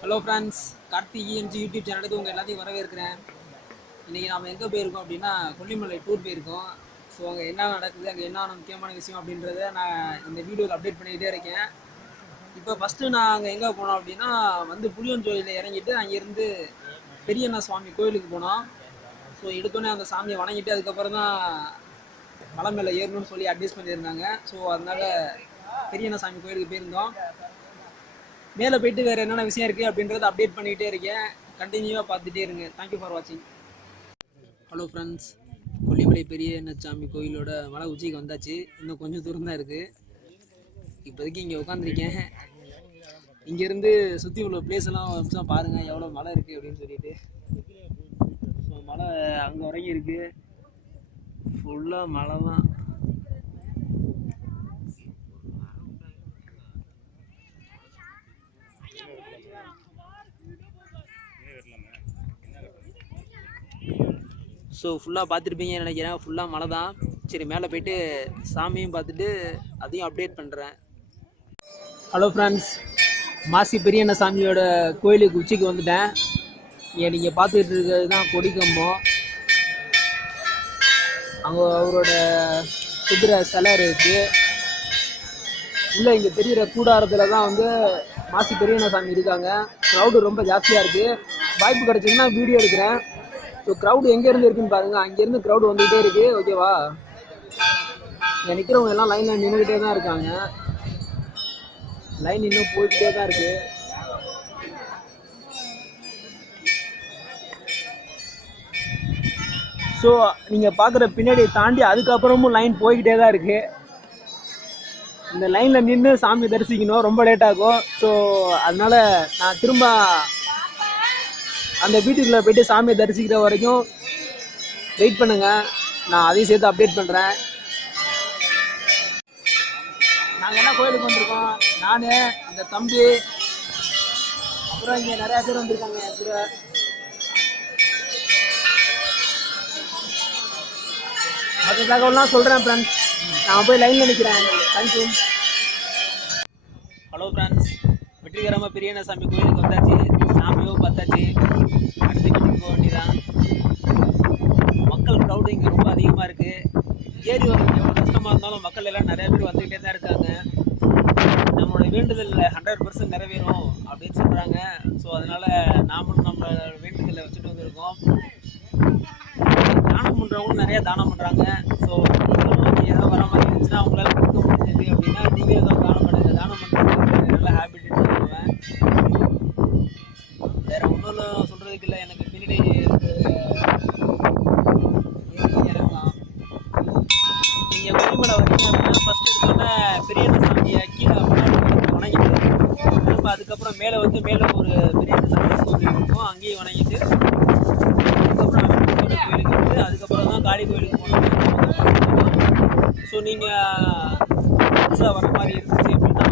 Hello friends Karthik ENG YouTube சேனலுக்கு உங்கள் எல்லாத்தையும் வரவேற்கிறேன். இன்றைக்கி நாம் எங்கே போயிருக்கோம் அப்படின்னா கொல்லிமலை டூர் போயிருக்கோம். ஸோ அங்கே என்ன நடக்குது அங்கே என்ன முக்கியமான விஷயம் அப்படின்றத நான் இந்த வீடியோவில் அப்டேட் பண்ணிக்கிட்டே இருக்கேன். இப்போ ஃபஸ்ட்டு நான் அங்கே எங்கே போனோம் அப்படின்னா வந்து புளியஞ்சோயிலில் இறங்கிட்டு அங்கேருந்து பெரியண்ணா சுவாமி கோயிலுக்கு போனோம். ஸோ எடுத்தோடனே அந்த சாமியை வணங்கிட்டு அதுக்கப்புறம் தான் மலை மேலே ஏறணும்னு சொல்லி அட்வைஸ் பண்ணியிருந்தாங்க. ஸோ அதனால் பெரியண்ணா சாமி கோயிலுக்கு போயிருந்தோம். மேலே போயிட்டு வேறு என்னென்ன விஷயம் இருக்குது அப்படின்றத அப்டேட் பண்ணிகிட்டே இருக்கேன். கண்டினியூவாக பார்த்துட்டே இருங்க. தேங்க்யூ ஃபார் வாட்சிங் ஹலோ ஃப்ரெண்ட்ஸ் கொல்லிமலை பெரிய சாமி கோயிலோட மலை உச்சிக்கு வந்தாச்சு. இன்னும் கொஞ்சம் தூரம் தான் இருக்குது இப்போதைக்கு இங்கே உட்காந்துருக்கேன் இங்கேருந்து சுற்றி உள்ள பிளேஸ் எல்லாம் நிமிஷம் பாருங்கள் எவ்வளோ மழை இருக்குது அப்படின்னு சொல்லிட்டு. ஸோ மலை அங்கே வரைக்கும் இருக்குது ஃபுல்லாக மலை தான். ஸோ ஃபுல்லாக பார்த்துருப்பீங்கன்னு நினைக்கிறேன். ஃபுல்லாக மழை தான். சரி மேலே போயிட்டு சாமியும் பார்த்துட்டு அதையும் அப்டேட் பண்ணுறேன் ஹலோ ஃப்ரெண்ட்ஸ் மாசி பெரியண்ண சாமியோட கோயிலுக்கு உச்சிக்கு வந்துட்டேன். இங்கே நீங்கள் பார்த்துக்கிட்டு இருக்கிறது தான் கொடிக்கம்பம். அங்கே அவரோட குதிரை சிலை இருக்குது உள்ளே இங்கே பெரிய கூடாரத்தில் தான் வந்து மாசி பெரியண்ண சாமி இருக்காங்க. க்ரௌடு ரொம்ப ஜாஸ்தியாக இருக்குது வாய்ப்பு கிடச்சிங்கன்னா வீடியோ எடுக்கிறேன். ஸோ க்ரௌடு எங்கேருந்து இருக்குன்னு பாருங்கள் அங்கேருந்து க்ரௌடு வந்துகிட்டே இருக்குது ஓகேவா இங்கே நிற்கிறவங்க எல்லாம் லைனில் நின்றுக்கிட்டே தான் இருக்காங்க. லைன் இன்னும் போய்கிட்டே தான் இருக்குது ஸோ நீங்கள் பார்க்குற பின்னாடி தாண்டி அதுக்கப்புறமும் லைன் போய்கிட்டே தான் இருக்குது இந்த லைனில் நின்று சாமி தரிசிக்கணும். ரொம்ப லேட் ஆகும். ஸோ அதனால் நான் திரும்ப அந்த வீட்டுக்குள்ளே போயிட்டு சாமியை தரிசிக்கிற வரைக்கும் வெயிட் பண்ணுங்க. நான் அதையும் சேர்த்து அப்டேட் பண்ணுறேன் நாங்கள் என்ன கோயிலுக்கு வந்திருக்கோம்? நான் அந்த தம்பி அப்புறம் இங்கே நிறையா பேர் வந்திருக்காங்க என் கூட. மற்ற தகவல்லாம் சொல்கிறேன் ஃப்ரெண்ட்ஸ் நான் போய் லைனில் நிற்கிறேன் தேங்க்யூ ஹலோ ஃப்ரெண்ட்ஸ் வெற்றிகரமாக பெரியன சாமி கோயிலுக்கு வந்தாச்சு. சாமியும் பார்த்தாச்சு அடுத்த வீட்டுக்கு போக வேண்டியதான் மக்கள் க்ரௌடு இங்கே ரொம்ப அதிகமாக இருக்குது ஏறி வரது எவ்வளோ கஷ்டமாக இருந்தாலும் மக்கள் எல்லாம் நிறைய பேர் வந்துக்கிட்டே தான் இருக்காங்க. நம்மளோட வேண்டுதல் ஹண்ட்ரட் பர்சன்ட் நிறைவேறும் அப்படின்னு சொல்கிறாங்க ஸோ அதனால் நாமளும் நம்ம வேண்டுதலை வச்சுட்டு வந்திருக்கோம். தானம் பண்ணுறவங்களும் நிறைய தானம் பண்ணுறாங்க ஸோ நீங்களும் ஏதாவது வர மாதிரி இருந்துச்சுன்னா அவங்களால கொடுக்க முடிஞ்சது அப்படின்னா நீங்கள் ஏதாவது நீங்கள் அப்படின்னா ஃபஸ்ட் எடுத்தோன்னே பெரிய சாமியை கீழே வணங்கிட்டு திரும்ப அதுக்கப்புறம் மேலே வந்து மேலே ஒரு பெரிய சாமி கோவில் இருக்கும் அங்கேயும் வணங்கிட்டு அதுக்கப்புறம் கோயிலுக்கு வந்து அதுக்கப்புறம் தான் காளி கோயிலுக்கு போனோம். ஸோ நீங்கள் புதுசாக வர மாதிரி இருந்துச்சு அப்படின்னா